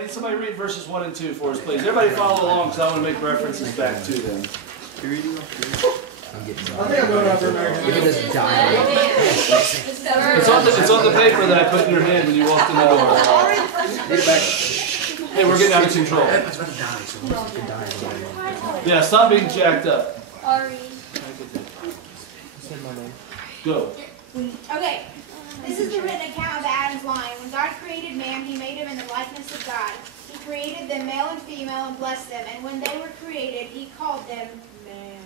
I need somebody to read verses 1 and 2 for us, please. Everybody follow along because I want to make references back to them. You're reading up I think I'm going out there now. Look at this die. It's on the paper that I put in your hand when you walked in the door. Read it back. Hey, we're getting out of control. It's going to die, so it's going to die. Yeah, stop being jacked up. Ari. Go. Okay. This is the written account of Adam's line. When God created man, he made him in the likeness of God. He created them male and female and blessed them. And when they were created, he called them man.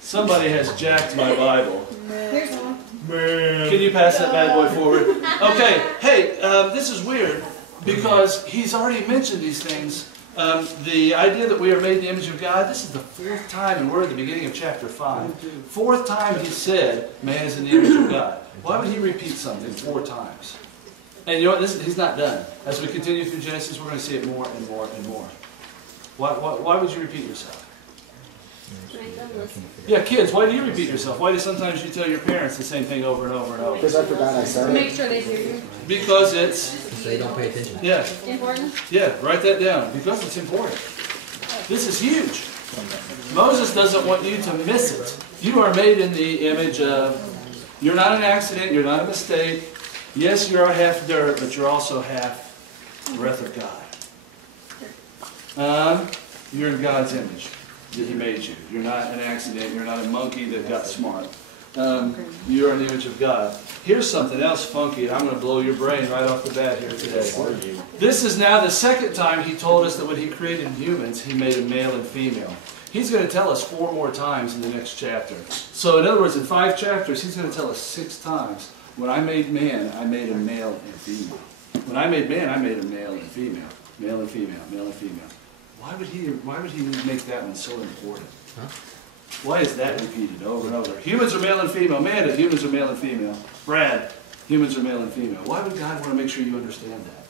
Somebody has jacked my Bible. Here's one. Man. Can you pass that bad boy forward? Okay. Hey, this is weird because he's already mentioned these things. The idea that we are made in the image of God, this is the fourth time, and we're at the beginning of chapter 5. Fourth time he said, man is in the image of God. Why would he repeat something 4 times? And you know what? He's not done. As we continue through Genesis, we're going to see it more and more and more. Why would you repeat yourself? Yeah, kids, why do you repeat yourself? Why do sometimes you tell your parents the same thing over and over and over? Because I forgot I said it. Make sure they hear you. Because it's... So they don't pay attention. Yeah. Important? Yeah, write that down. Because it's important. This is huge. Moses doesn't want you to miss it. You are made in the image of... You're not an accident. You're not a mistake. Yes, you're half dirt, but you're also half breath of God. You're in God's image that He made you. You're not an accident. You're not a monkey that got smart. You're in the image of God. Here's something else funky, and I'm going to blow your brain right off the bat here today. This is now the second time He told us that when He created humans, He made a male and female. He's going to tell us 4 more times in the next chapter. So in other words, in 5 chapters, He's going to tell us 6 times. When I made man, I made a male and female. When I made man, I made a male and female. Male and female, male and female. Why would he make that one so important? Huh? Why is that repeated over and over? Humans are male and female. Man, humans are male and female. Brad, humans are male and female. Why would God want to make sure you understand that?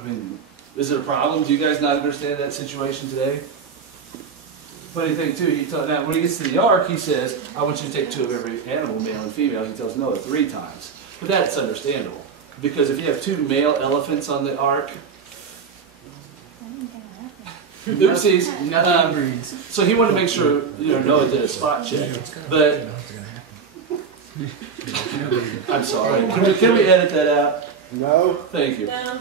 I mean, is it a problem? Do you guys not understand that situation today? Funny thing too, now when he gets to the ark, he says, I want you to take 2 of every animal, male and female. He tells Noah 3 times. But that's understandable. Because if you have 2 male elephants on the ark, oopsies. So he wanted to make sure Noah did a spot check. But I'm sorry. Can we edit that out? No. Thank you. No.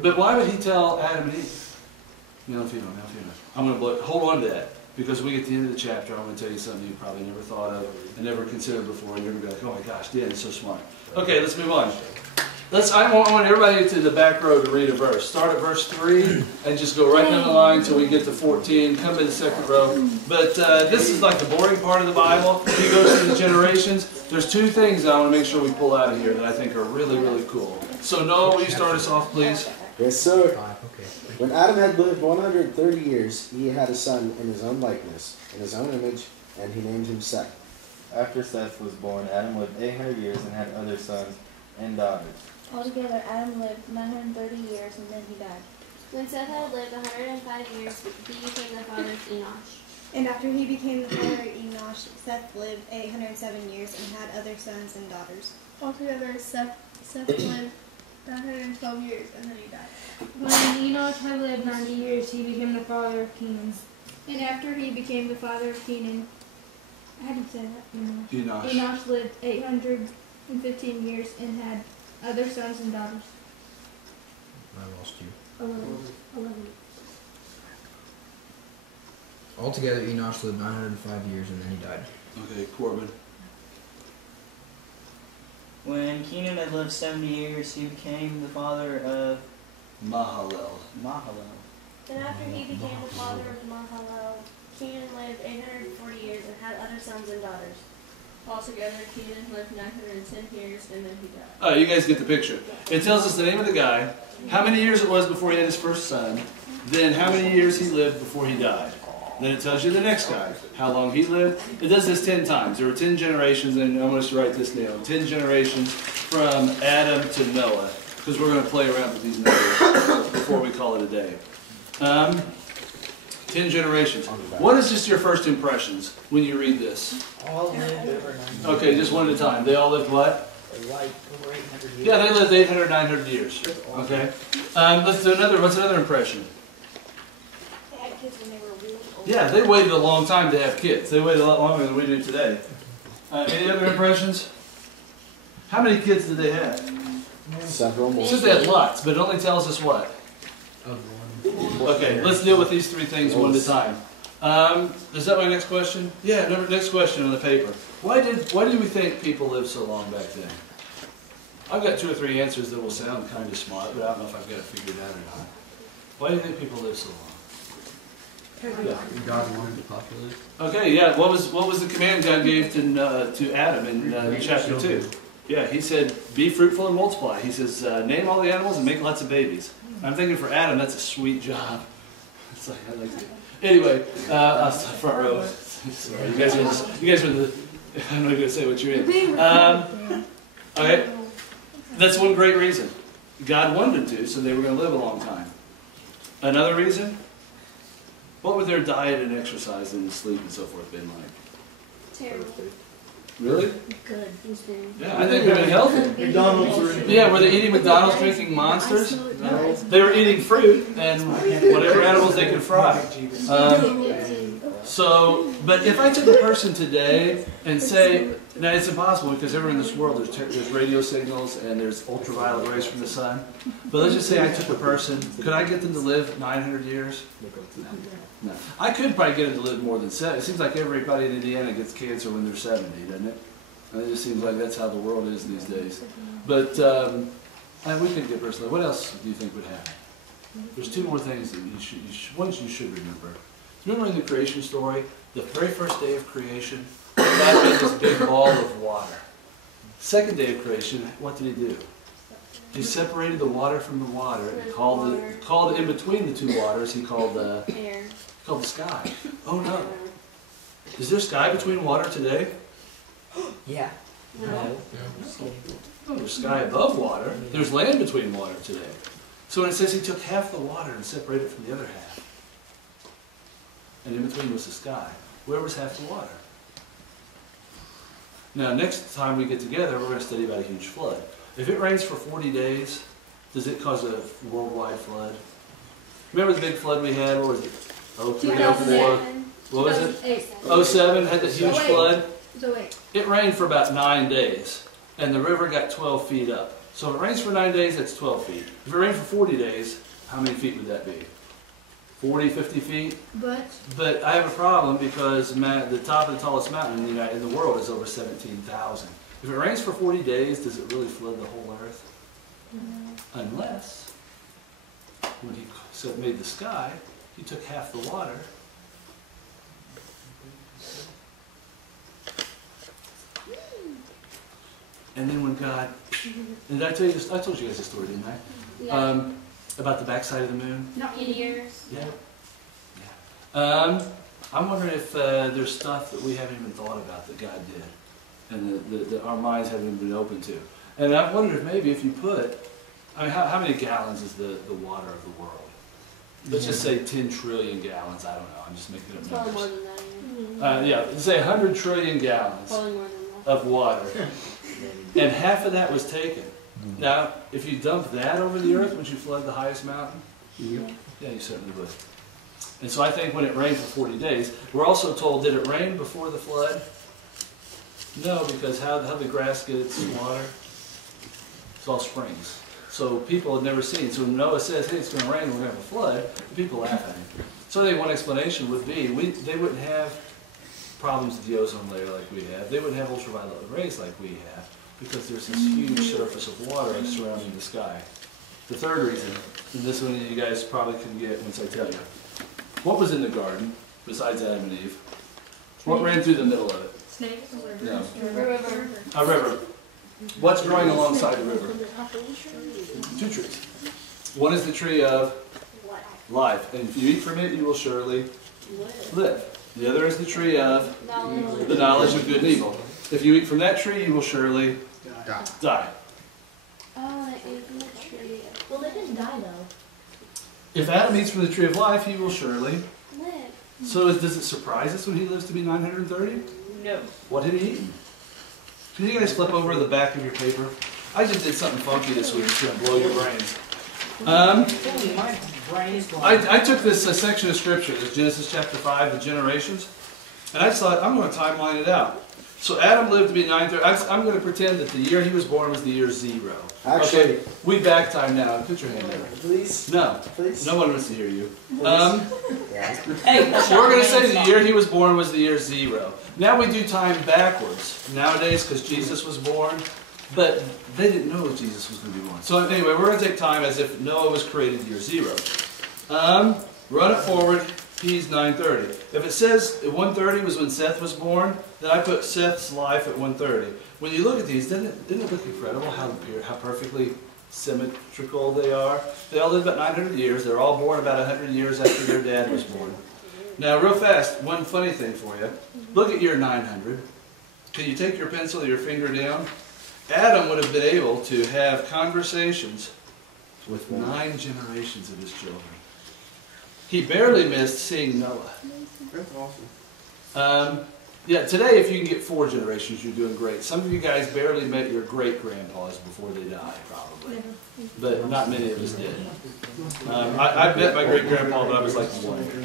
But why would he tell Adam and Eve? Male and female, male and female. I'm going to hold on to that because we get to the end of the chapter. I'm going to tell you something you probably never thought of and never considered before, and you're going to be like, oh my gosh, Dan is so smart. Okay, let's move on. I want everybody to the back row to read a verse. Start at verse 3 and just go right down the line until we get to 14. Come to the second row. But this is like the boring part of the Bible. He goes through the generations. There's 2 things I want to make sure we pull out of here that I think are really, really cool. So Noah, will you start us off, please? Yes, sir. When Adam had lived 130 years, he had a son in his own likeness, in his own image, and he named him Seth. After Seth was born, Adam lived 800 years and had other sons and daughters. Altogether, Adam lived 930 years and then he died. When Seth had lived 105 years, he became the father of Enosh. And after he became the father of Enosh, Seth lived 807 years and had other sons and daughters. Altogether, Seth lived 912 years and then he died. When Enosh had lived 90 years, he became the father of Kenan. And after he became the father of Kenan, how do you say that? Enosh. Enosh lived 815 years and had other sons and daughters. I lost you. 11. Altogether, Enosh lived 905 years and then he died. Okay, Corbin. When Kenan had lived 70 years, he became the father of Mahalalel. Then after he became the father of Mahalalel, Kenan lived 840 years and had other sons and daughters. Altogether, Kenan lived 910 years and then he died. Oh, you guys get the picture. It tells us the name of the guy, how many years it was before he had his first son, then how many years he lived before he died. Then it tells you the next guy, how long he lived. It does this 10 times. There were 10 generations, and I'm going to write this down. 10 generations from Adam to Noah, because we're going to play around with these numbers before we call it a day. 10 generations. What is just your first impressions when you read this? All lived over 90. Okay, just one at a time. They all lived what? like over 800 years. Yeah, they lived 800, 900 years. Okay. Let's do another. What's another impression? They had kids when they were really old. Yeah, they waited a long time to have kids. They waited a lot longer than we do today. Any other impressions? How many kids did they have? Several more. It says they had lots, but it only tells us what? Okay, let's deal with these three things one at a time. Is that my next question? Yeah, next question on the paper. Why do we think people lived so long back then? I've got 2 or 3 answers that will sound kind of smart, but I don't know if I've got it figured out or not. Why do you think people lived so long? Yeah. God wanted to populate. Okay, yeah. What was the command God gave to Adam in chapter 2? Yeah, he said, "Be fruitful and multiply." He says, "Name all the animals and make lots of babies." I'm thinking for Adam, that's a sweet job. It's like I like to. Anyway, I was front row. Sorry, you guys were the. I'm not going to say what you're in. Okay, that's one great reason. God wanted to, so they were going to live a long time. Another reason. What would their diet and exercise and sleep and so forth been like? Terrible. Really? Good. Yeah, I think they've been healthy. McDonald's. Yeah, were they eating McDonald's, drinking Monsters? No. They were eating fruit and whatever animals they could fry. But if I took a person today and say, now it's impossible because everywhere in this world there's radio signals and there's ultraviolet rays from the sun. But let's just say I took a person, could I get them to live 900 years? No. I could probably get them to live more than 7. It seems like everybody in Indiana gets cancer when they're 70, doesn't it? It just seems like that's how the world is these days. But we could get a person. What else do you think would happen? There's 2 more things that ones you should remember. Remember in the creation story, the very first day of creation, God made this big ball of water. Second day of creation, what did he do? He separated the water from the water and called it in between the 2 waters, he called the Air. called the sky. Oh no. Is there sky between water today? Yeah. No. Oh, there's sky above water. There's land between water today. So when it says he took half the water and separated it from the other half, and in between was the sky, where was half the water? Now, next time we get together, we're going to study about a huge flood. If it rains for 40 days, does it cause a worldwide flood? Remember the big flood we had? What was it? 03, 04? What was it? 07 had the huge flood. It rained for about 9 days, and the river got 12 feet up. So if it rains for 9 days, that's 12 feet. If it rained for 40 days, how many feet would that be? 40, 50 feet? But I have a problem because the top of the tallest mountain in the world is over 17,000. If it rains for 40 days, does it really flood the whole earth? No. Unless, when he made the sky, he took half the water. And then when God, and did I tell you this? I told you guys this story, didn't I? Yeah. About the backside of the moon. Meteors. Yeah. Yeah. I'm wondering if there's stuff that we haven't even thought about that God did, and that our minds haven't even been open to. And I wondered if maybe if you put, I mean, how many gallons is the water of the world? Let's just say 10 trillion gallons. I don't know. I'm just making up Probably numbers. more than that. Yeah, let's say 100 trillion gallons Probably more than that. of water, and half of that was taken. Now, if you dump that over the earth, would you flood the highest mountain? Yeah, you certainly would. And so I think when it rained for 40 days, we're also told, did it rain before the flood? No, because how the grass get its water? It's all springs. So people had never seen. So when Noah says, hey, it's going to rain, we're going to have a flood, people laugh at him. So I think one explanation would be, they wouldn't have problems with the ozone layer like we have. They wouldn't have ultraviolet rays like we have, because there's this huge surface of water surrounding the sky. The third reason, and this one you guys probably can get once I tell you. What was in the garden, besides Adam and Eve? What ran through the middle of it? Snakes. No. River. A river. What's growing alongside the river? 2 trees. One is the tree of life, and if you eat from it, you will surely live. The other is the tree of the knowledge of good and evil. If you eat from that tree, you will surely die. Oh, they ate from the tree. Well, they didn't die though. If Adam eats from the tree of life, he will surely Live. So does it surprise us when he lives to be 930? No. What had he eaten? Can you guys flip over to the back of your paper? I just did something funky this week that's going to blow your brains. I took this section of scripture, this Genesis chapter 5, the generations, and I just thought, I'm going to timeline it out. So Adam lived to be 930. I'm going to pretend that the year he was born was the year 0. Actually, okay, we back time now. Put your hand there. Please. No. Please. No one wants to hear you. Hey, So we're going to say the year he was born was the year 0. Now we do time backwards nowadays because Jesus was born, but they didn't know Jesus was going to be born. So anyway, we're going to take time as if Noah was created year 0. Run it forward. He's 930. If it says 130 was when Seth was born, then I put Seth's life at 130. When you look at these, doesn't it look incredible how perfectly symmetrical they are? They all live about 900 years. They're all born about 100 years after their dad was born. Now, real fast, one funny thing for you. Look at year 900. Can you take your pencil or your finger down? Adam would have been able to have conversations with 9 generations of his children. He barely missed seeing Noah. That's awesome. Yeah, today if you can get 4 generations, you're doing great. Some of you guys barely met your great-grandpas before they died, probably. But not many of us did. I met my great-grandpa when I was like 1.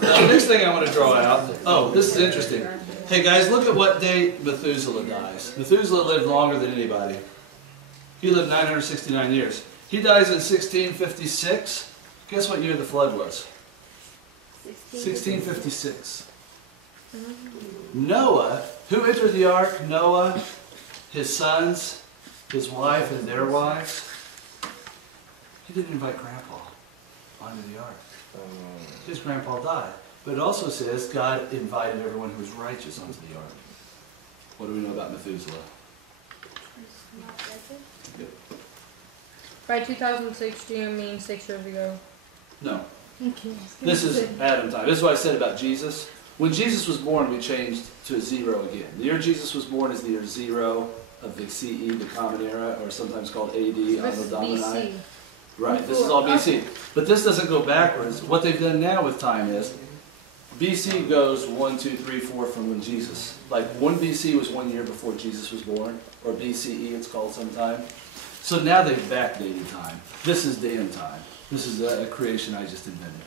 The next thing I want to draw out, oh, this is interesting. Hey guys, look at what date Methuselah dies. Methuselah lived longer than anybody. He lived 969 years. He dies in 1656. Guess what year the flood was? 1656. Noah, who entered the ark? Noah, his sons, his wife, and their wives. He didn't invite Grandpa onto the ark. His grandpa died. But it also says God invited everyone who was righteous onto the ark. What do we know about Methuselah? Yep. By 2006, you mean 6 years ago? No. This is Adam time. This is what I said about Jesus. When Jesus was born, we changed to a 0 again. The year Jesus was born is the year 0 of the CE, the Common Era, or sometimes called AD, Anno Domini. BC. Right, this is all BC. But this doesn't go backwards. What they've done now with time is, BC goes 1, 2, 3, 4 from when Jesus, like 1 BC was 1 year before Jesus was born, or BCE it's called sometime. So now they've backdated time. This is Dan time. This is a creation I just invented.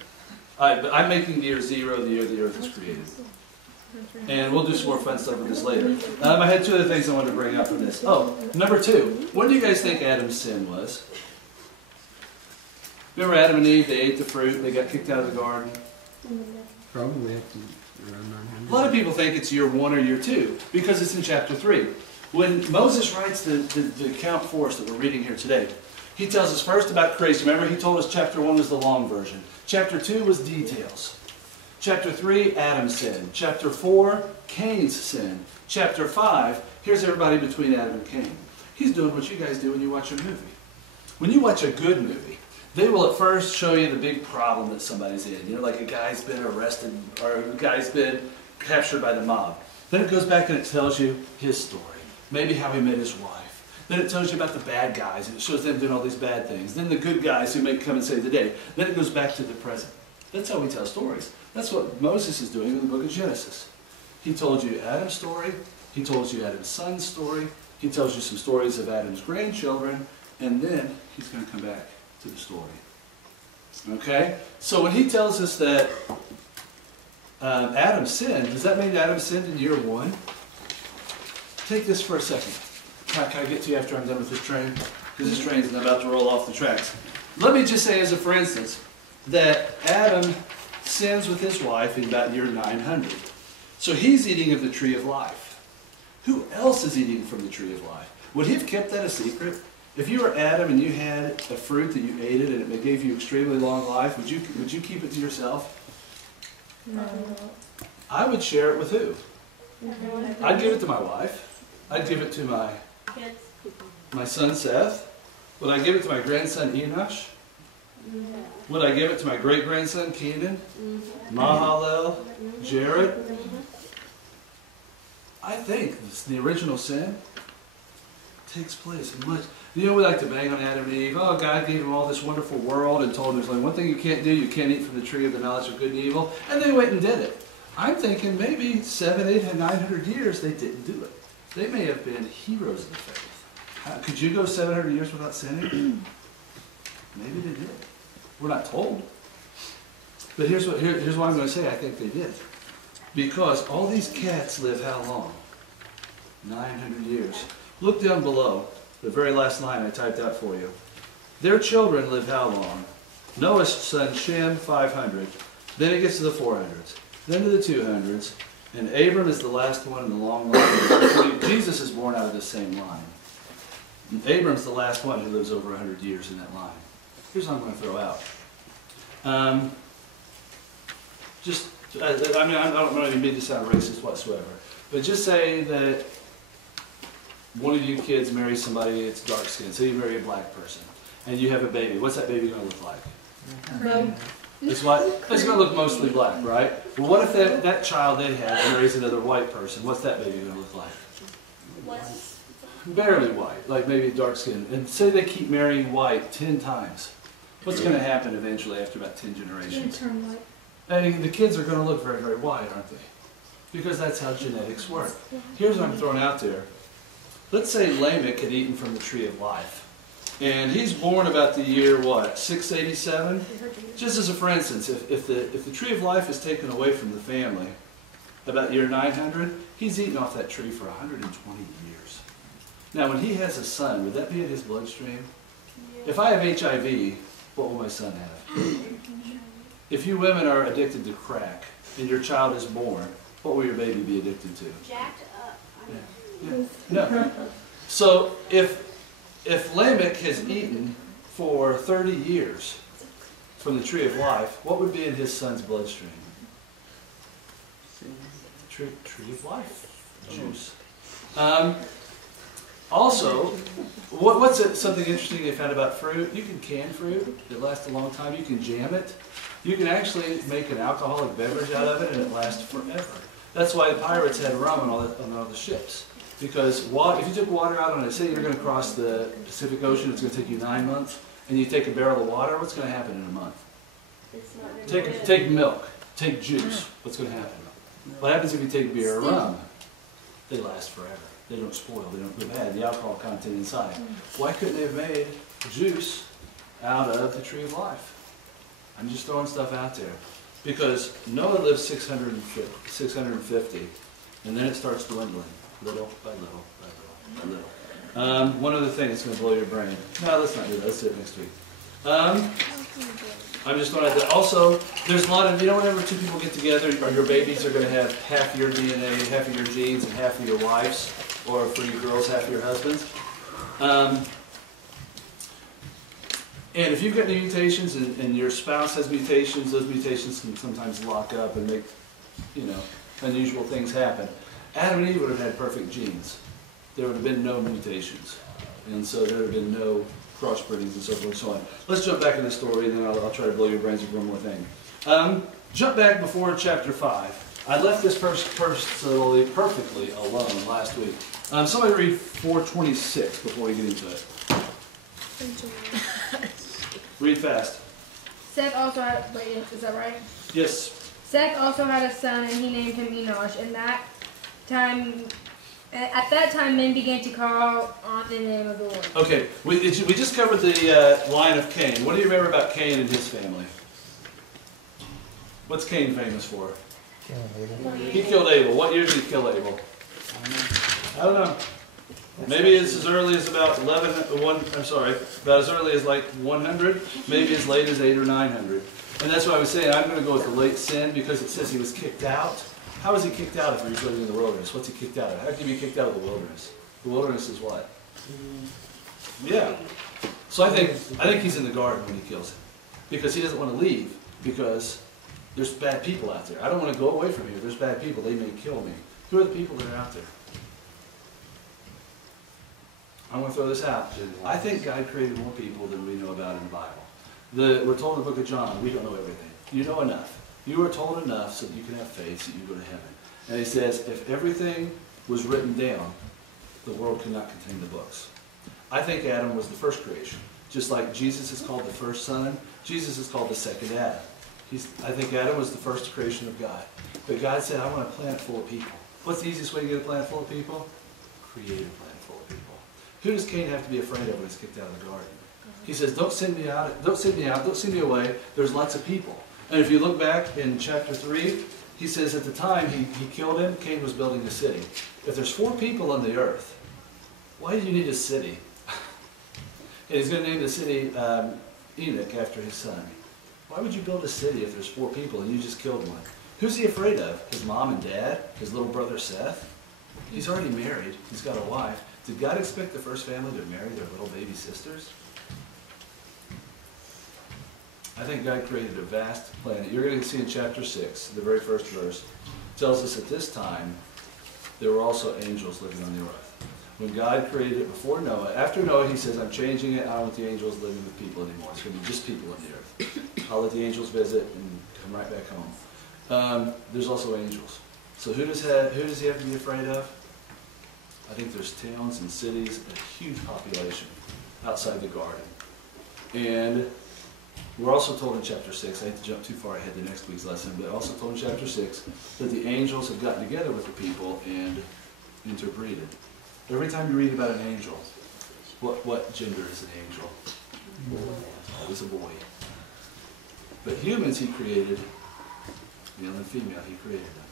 But I'm making the year 0, the year the earth was created. And we'll do some more fun stuff with this later. I had 2 other things I wanted to bring up from this. Oh, number 2. When do you guys think Adam's sin was? Remember Adam and Eve, they ate the fruit, they got kicked out of the garden. Probably up to around 900. A lot of people think it's year 1 or year 2, because it's in chapter 3. When Moses writes the account for us that we're reading here today, he tells us first about creation. Remember, he told us chapter 1 was the long version. Chapter 2 was details. Chapter 3, Adam's sin. Chapter 4, Cain's sin. Chapter 5, here's everybody between Adam and Cain. He's doing what you guys do when you watch a movie. When you watch a good movie, they will at first show you the big problem that somebody's in. You know, like a guy's been arrested or a guy's been captured by the mob. Then it goes back and it tells you his story. Maybe how he met his wife. Then it tells you about the bad guys, and it shows them doing all these bad things. Then the good guys who may come and save the day. Then it goes back to the present. That's how we tell stories. That's what Moses is doing in the book of Genesis. He told you Adam's story. He told you Adam's son's story. He tells you some stories of Adam's grandchildren. And then he's going to come back to the story. Okay? So when he tells us that Adam sinned, does that mean Adam sinned in year 1? Take this for a second. Can I get to you after I'm done with this train? Because this train's about to roll off the tracks. Let me just say, as a for instance, that Adam sins with his wife in about year 900. So he's eating of the tree of life. Who else is eating from the tree of life? Would he have kept that a secret? If you were Adam and you had a fruit that you ate it and it gave you extremely long life, would you keep it to yourself? No. I would share it with who? I'd give it to my wife. I'd give it to my son Seth. Would I give it to my grandson Enosh? Would I give it to my great-grandson Kenan? Mahalalel? Jared? I think the original sin takes place much. You know, we like to bang on Adam and Eve. Oh, God gave them all this wonderful world and told them there's only one thing you can't do. You can't eat from the tree of the knowledge of good and evil. And they went and did it. I'm thinking maybe 700, 800, 900 years they didn't do it. They may have been heroes of the faith. Could you go 700 years without sinning? Maybe they did. We're not told. But here's what I'm going to say. I think they did. Because all these cats live how long? 900 years. Look down below. The very last line I typed out for you. Their children live how long? Noah's son Shem, 500. Then it gets to the 400s. Then to the 200s. And Abram is the last one in the long line. Jesus is born out of the same line. And Abram's the last one who lives over 100 years in that line. Here's what I'm going to throw out. I don't even mean to sound racist whatsoever. But just say that one of you kids marries somebody that's dark skinned. So you marry a black person. And you have a baby. What's that baby going to look like? It's what? It's going to look mostly black, right? Well, what if that child they have marries another white person? What's that baby going to look like? Barely white, like maybe dark skin. And say they keep marrying white 10 times. What's going to happen eventually after about 10 generations? Turn white. And the kids are going to look very, very white, aren't they? Because that's how genetics work. Here's what I'm throwing out there. Let's say Lamech had eaten from the tree of life. And he's born about the year, what, 687? Just as a for instance, if the tree of life is taken away from the family about year 900, he's eaten off that tree for 120 years. Now, when he has a son, would that be in his bloodstream? If I have HIV, what will my son have? If you women are addicted to crack and your child is born, what will your baby be addicted to? Jacked up. No. So if Lamech has eaten for 30 years from the tree of life, what would be in his son's bloodstream? Tree of life. Juice. Also, something interesting they found about fruit? You can can fruit. It lasts a long time. You can jam it. You can actually make an alcoholic beverage out of it, and it lasts forever. That's why the pirates had rum on all the ships. Because if you took water out on it, say you're going to cross the Pacific Ocean, it's going to take you 9 months, and you take a barrel of water, what's going to happen in a month? Take milk, take juice, what's going to happen? What happens if you take beer or rum? They last forever. They don't spoil, they don't go bad, the alcohol content inside. Why couldn't they have made juice out of the tree of life? I'm just throwing stuff out there. Because Noah lived 650, and then it starts dwindling. Little by little by little by little. One other thing that's going to blow your brain. No, let's not do that. Let's do it next week. I'm just throwing out that. Also, there's a lot of, whenever two people get together, or your babies are going to have half your DNA, half of your genes, and half of your wife's, or for you girls, half of your husband's. And if you've got any mutations and your spouse has mutations, those mutations can sometimes lock up and make, unusual things happen. Adam and Eve would have had perfect genes. There would have been no mutations. And so there would have been no crossbreedings and so forth and so on. Let's jump back in the story, and then I'll try to blow your brains with one more thing. Jump back before chapter 5. I left this personally perfectly alone last week. Somebody read 4:26 before we get into it. Read fast. Seth also had, wait, is that right? Yes. Seth also had a son, and he named him Enosh. At that time, men began to call on the name of the Lord. Okay, we just covered the line of Cain. What do you remember about Cain and his family? What's Cain famous for? He killed Abel. What year did he kill Abel? I don't know. Maybe it's as early as about about as early as like 100. Maybe as late as 800 or 900. And that's why I was saying I'm going to go with the late sin because it says he was kicked out. How was he kicked out if he was living in the wilderness? What's he kicked out of? How can you be kicked out of the wilderness? The wilderness is what? Yeah. So I think he's in the garden when he kills him. Because he doesn't want to leave because there's bad people out there. I don't want to go away from here. There's bad people. They may kill me. Who are the people that are out there? I want to throw this out. I think God created more people than we know about in the Bible. We're told in the book of John, we don't know everything. You know enough. You are told enough so that you can have faith, so you can go to heaven. And he says, if everything was written down, the world could not contain the books. I think Adam was the first creation. Just like Jesus is called the first son, Jesus is called the second Adam. I think Adam was the first creation of God. But God said, I want a planet full of people. What's the easiest way to get a planet full of people? Create a planet full of people. Who does Cain have to be afraid of when he's kicked out of the garden? He says, don't send me out, don't send me away. There's lots of people. And if you look back in chapter 3, he says at the time he killed him, Cain was building a city. If there's 4 people on the earth, why do you need a city? And he's going to name the city Enoch after his son. Why would you build a city if there's 4 people and you just killed one? Who's he afraid of? His mom and dad? His little brother Seth? He's already married. He's got a wife. Did God expect the first family to marry their little baby sisters? I think God created a vast planet. You're going to see in chapter 6, the very first verse, tells us at this time there were also angels living on the earth. When God created it before Noah, after Noah, he says, I'm changing it. I don't want the angels living with people anymore. It's going to be just people on the earth. I'll let the angels visit and come right back home. There's also angels. So who does he have to be afraid of? I think there's towns and cities, a huge population outside the garden. And we're also told in chapter 6, I hate to jump too far ahead to next week's lesson, but also told in chapter 6 that the angels have gotten together with the people and interbreeded. Every time you read about an angel, what gender is an angel? Always a boy. But humans he created, male and female, he created them.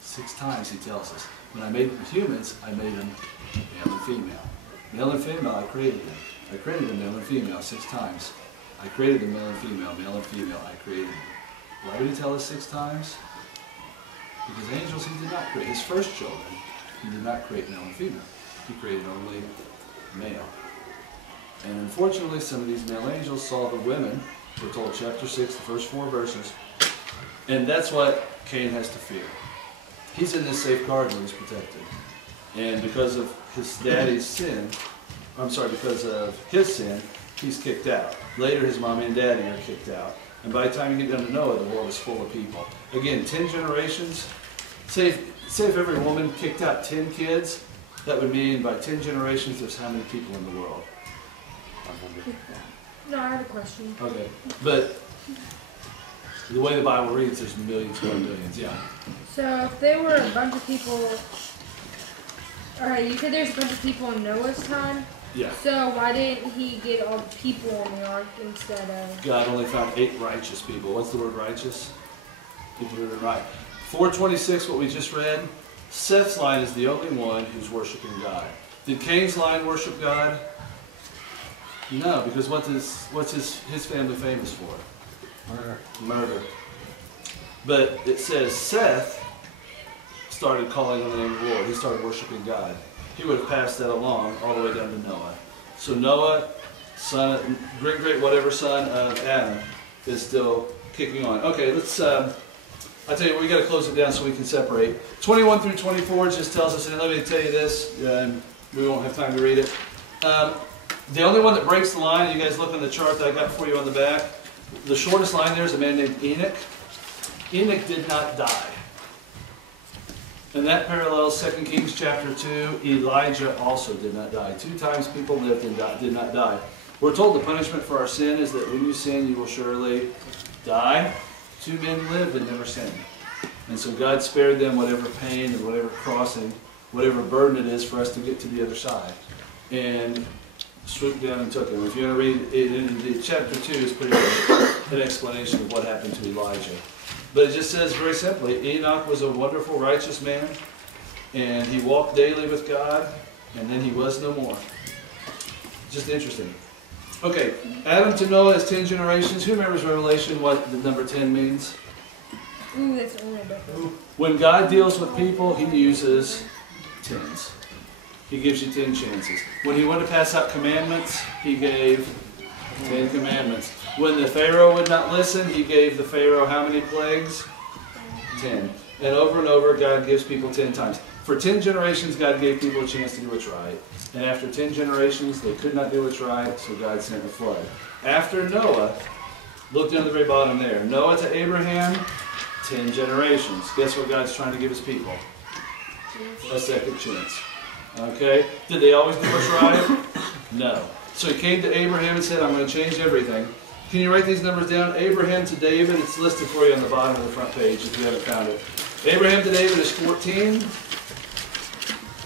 6 times he tells us. When I made humans, I made them male and female. Male and female, I created them. I created them male and female 6 times. I created them male and female, I created them. Why did he tell us 6 times? Because angels he did not create. His first children, he did not create male and female. He created only male. And unfortunately, some of these male angels saw the women. We're told chapter 6, the first 4 verses. And that's what Cain has to fear. He's in this safe garden, he's protected. And because of his daddy's sin, because of his sin, he's kicked out. Later, his mommy and daddy are kicked out. And by the time you get down to Noah, the world is full of people. Again, 10 generations. Say if every woman kicked out 10 kids, that would mean by 10 generations, there's how many people in the world? 100. No, I had a question. Okay. But the way the Bible reads, there's millions and millions, yeah. So if there were a bunch of people, alright, you said there's a bunch of people in Noah's time? Yeah. So why didn't he get all the people on the ark instead of... God only found 8 righteous people. What's the word righteous? People who are right. 426, what we just read, Seth's line is the only one who's worshiping God. Did Cain's line worship God? No, because what's his family famous for? Murder. But it says Seth started calling on the name of the Lord. He started worshiping God. He would have passed that along all the way down to Noah. So Noah, great whatever son of Adam, is still kicking on. Okay, let's. I tell you, we got to close it down so we can separate. 21 through 24 just tells us, and let me tell you this. We won't have time to read it. The only one that breaks the line, you guys look on the chart that I got for you on the back. The shortest line there is a man named Enoch. Enoch did not die. And that parallels 2 Kings chapter 2. Elijah also did not die. 2 times people lived and did not die. We're told the punishment for our sin is that when you sin, you will surely die. 2 men lived and never sinned. And so God spared them whatever pain and whatever crossing, whatever burden it is for us to get to the other side. And swooped down and took him. If you want to read it in chapter 2, is pretty much an explanation of what happened to Elijah. But it just says very simply, Enoch was a wonderful, righteous man, and he walked daily with God, and then he was no more. Just interesting. Okay, Adam to Noah is 10 generations. Who remembers Revelation, what the number 10 means? Ooh, that's only better. When God deals with people, he uses 10s. He gives you 10 chances. When he wanted to pass out commandments, he gave 10 commandments. When the Pharaoh would not listen, he gave the Pharaoh how many plagues? 10. And over, God gives people 10 times. For 10 generations, God gave people a chance to do what's right. And after 10 generations, they could not do what's right, so God sent a flood. After Noah, look down at the very bottom there. Noah to Abraham, 10 generations. Guess what God's trying to give his people? A second chance. Okay? Did they always do what's right? No. So he came to Abraham and said, I'm going to change everything. Can you write these numbers down? Abraham to David, it's listed for you on the bottom of the front page if you haven't found it. Abraham to David is 14.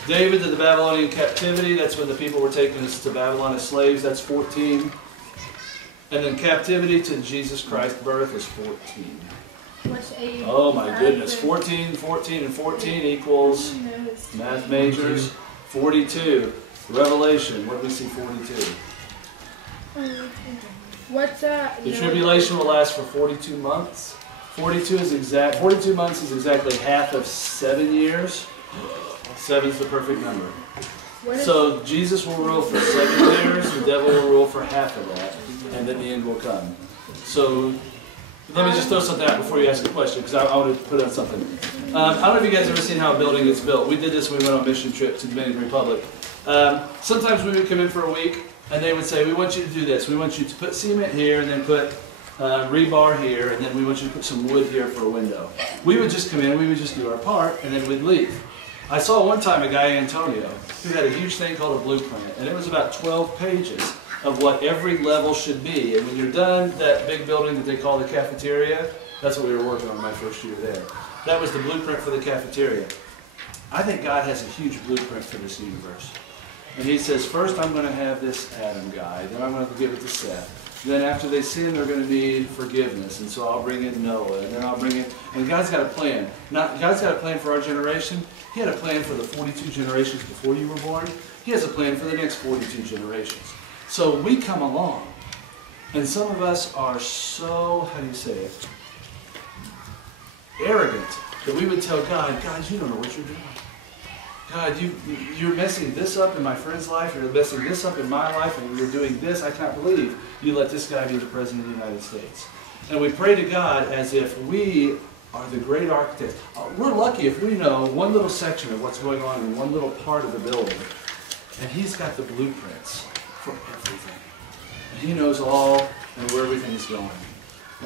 David to the Babylonian captivity, that's when the people were taken to Babylon as slaves, that's 14. And then captivity to Jesus Christ's birth is 14. What's age? Oh my goodness, 14, 14, and 14 equals, math majors, 42. Revelation, what do we see 42? What's that? The tribulation will last for 42 months. 42 months is exactly half of 7 years. 7 is the perfect number. So Jesus will rule for 7 years, the devil will rule for half of that, and then the end will come. So let me just throw something out before you ask a question, because I want to put on something. I don't know if you guys have ever seen how a building gets built. We did this when we went on a mission trip to the Dominican Republic. Sometimes we would come in for a week, and they would say, we want you to do this. We want you to put cement here, and then put rebar here, and then we want you to put some wood here for a window. We would just come in, we would just do our part, and then we'd leave. I saw one time a guy, Antonio, who had a huge thing called a blueprint, and it was about 12 pages of what every level should be. And when you're done, that big building that they call the cafeteria, that's what we were working on my first year there. That was the blueprint for the cafeteria. I think God has a huge blueprint for this universe. And he says, first I'm going to have this Adam guy, then I'm going to give it to Seth. Then after they sin, they're going to need forgiveness. And so I'll bring in Noah, and then I'll bring in... And God's got a plan. God's got a plan for our generation. He had a plan for the 42 generations before you were born. He has a plan for the next 42 generations. So we come along. And some of us are so, how do you say it? Arrogant. That we would tell God, God, you don't know what you're doing. God, you're messing this up in my friend's life, you're messing this up in my life, and you're doing this. I can't believe you let this guy be the President of the United States. And we pray to God as if we are the great architects. We're lucky if we know one little section of what's going on in one little part of the building. And He's got the blueprints for everything. And He knows all and where everything is going.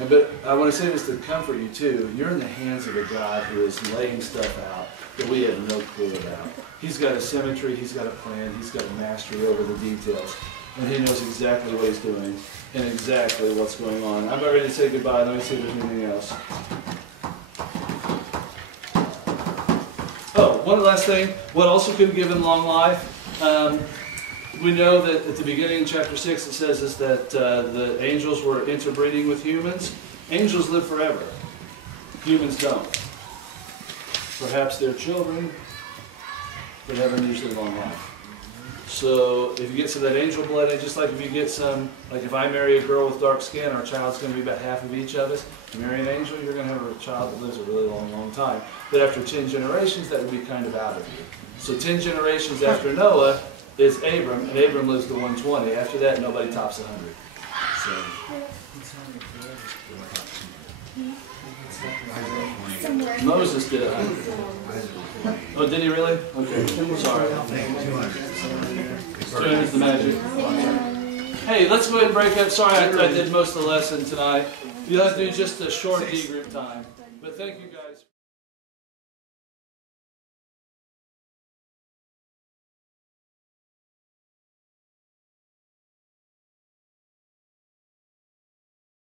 But I want to say this to comfort you too. You're in the hands of a God who is laying stuff out that we have no clue about. He's got a symmetry, He's got a plan, He's got a mastery over the details. And He knows exactly what He's doing and exactly what's going on. I'm about ready to say goodbye. Let me see if there's anything else. Oh, one last thing. What also could be given long life? We know that at the beginning in chapter 6 it says is that the angels were interbreeding with humans. Angels live forever. Humans don't. Perhaps their children could have unusually long life. So if you get some of that angel blood, and just like if you get some, like if I marry a girl with dark skin, our child's going to be about half of each of us. If you marry an angel, you're going to have a child that lives a really long, long time. But after 10 generations, that would be kind of out of you. So 10 generations after Noah is Abram, and Abram lives to 120. After that, nobody tops 100. So Moses did 100. Oh, did he really? Okay. Sorry. 200 is the magic. Hey, let's go ahead and break up. Sorry I did most of the lesson tonight. You'll have to do just a short D group time. But thank you guys.